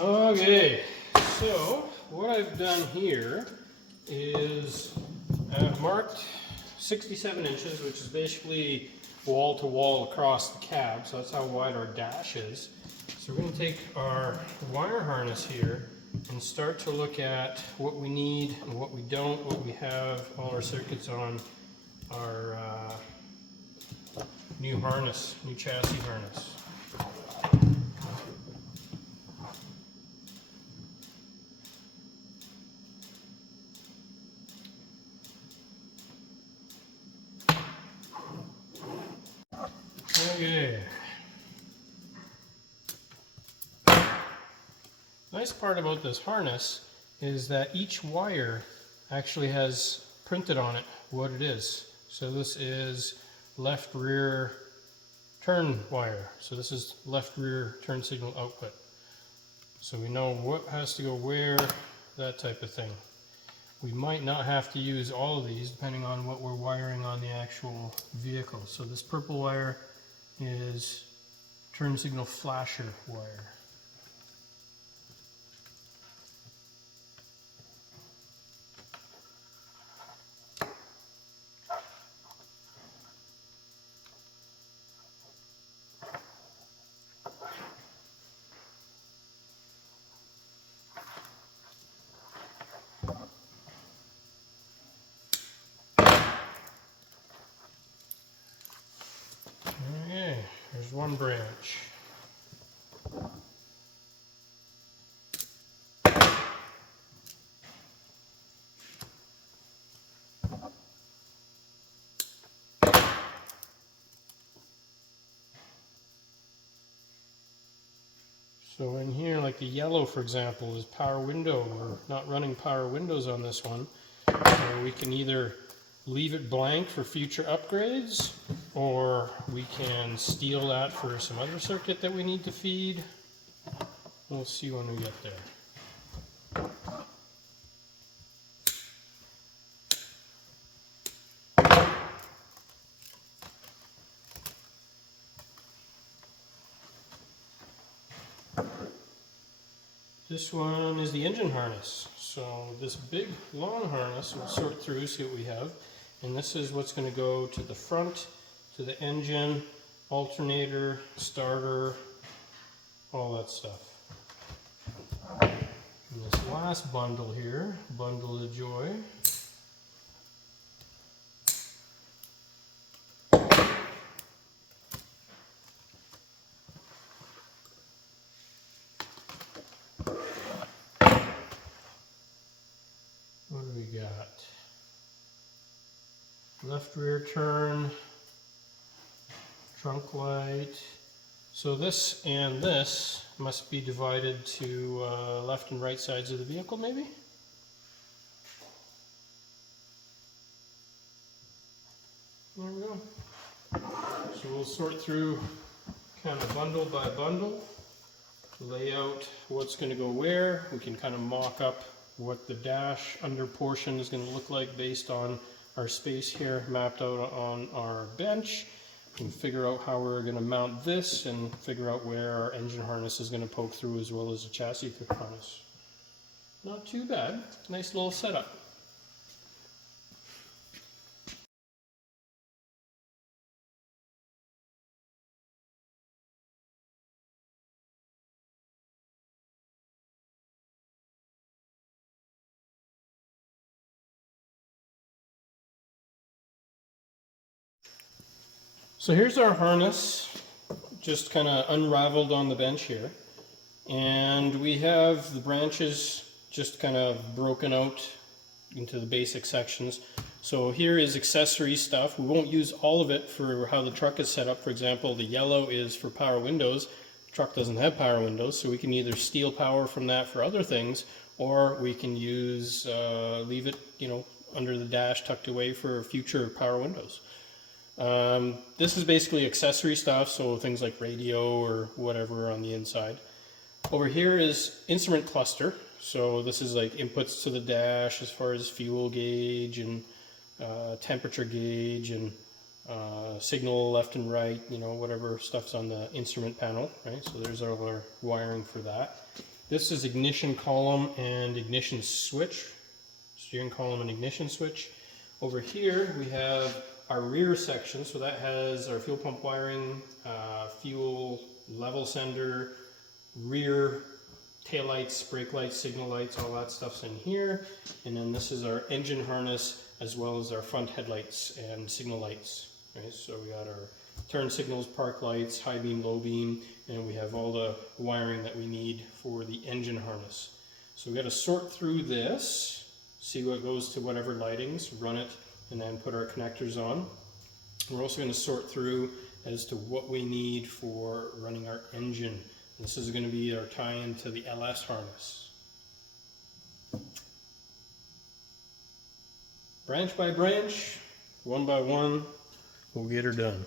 Okay, so what I've done here is I've marked 67 inches, which is basically wall to wall across the cab, so that's how wide our dash is. So we're going to take our wire harness here and start to look at what we need and what we don't, what we have all our circuits on our new harness, new chassis harness. Okay. Nice part about this harness is that each wire actually has printed on it what it is. So this is left rear turn wire. So this is left rear turn signal output. So we know what has to go where, that type of thing. We might not have to use all of these depending on what we're wiring on the actual vehicle. So this purple wire is turn signal flasher wire. Okay, there's one branch. So in here, like the yellow, for example, is power window. We're not running power windows on this one. So we can either leave it blank for future upgrades, or we can steal that for some other circuit that we need to feed. We'll see when we get there. This one is the engine harness. So this big long harness, we'll sort through, see what we have. And this is what's going to go to the front, to the engine, alternator, starter, all that stuff. And this last bundle here, bundle of joy. What do we got? Left rear turn, trunk light. So this and this must be divided to left and right sides of the vehicle, maybe? There we go. So we'll sort through kind of bundle by bundle, lay out what's going to go where. We can kind of mock up what the dash under portion is going to look like based on our space here mapped out on our bench. We can figure out how we're going to mount this and figure out where our engine harness is going to poke through, as well as the chassis harness. Not too bad. Nice little setup. So here's our harness, just kind of unraveled on the bench here. And we have the branches just kind of broken out into the basic sections. So here is accessory stuff. We won't use all of it for how the truck is set up. For example, the yellow is for power windows. The truck doesn't have power windows, so we can either steal power from that for other things, or we can use, leave it, under the dash tucked away for future power windows. This is basically accessory stuff, so things like radio or whatever on the inside. Over here is instrument cluster. So this is like inputs to the dash as far as fuel gauge and temperature gauge and signal left and right, you know, whatever stuff's on the instrument panel, right? So there's all our wiring for that. This is ignition column and ignition switch, steering column and ignition switch. Over here we have our rear section, so that has our fuel pump wiring, fuel level sender, rear taillights, brake lights, signal lights, all that stuff's in here. And then this is our engine harness as well as our front headlights and signal lights. Right? So we got our turn signals, park lights, high beam, low beam, and we have all the wiring that we need for the engine harness. So we got to sort through this, see what goes to whatever lightings, run it, and then put our connectors on. We're also going to sort through as to what we need for running our engine. This is going to be our tie-in to the LS harness. Branch by branch, one by one, we'll get her done.